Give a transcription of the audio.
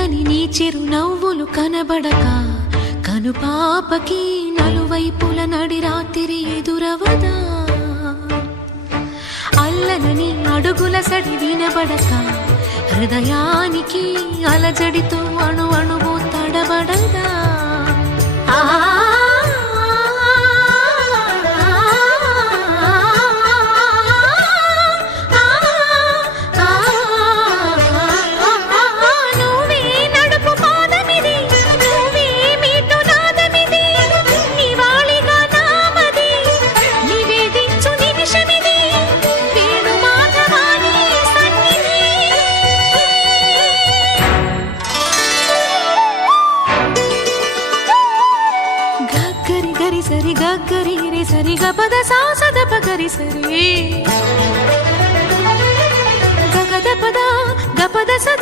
చల్లని నీ చిరునవ్వులు కనబడక కనుపాపకి నలువైపుల నడి రాత్రి ఎదురవదా అల్లనని అడుగుల సడి వినబడక హృదయానికి అలజడితో అణు అణువు తడబడదా గరి సరి గరి రే సరి గపద సాసద పగరి సరి గగద పద గపద సదా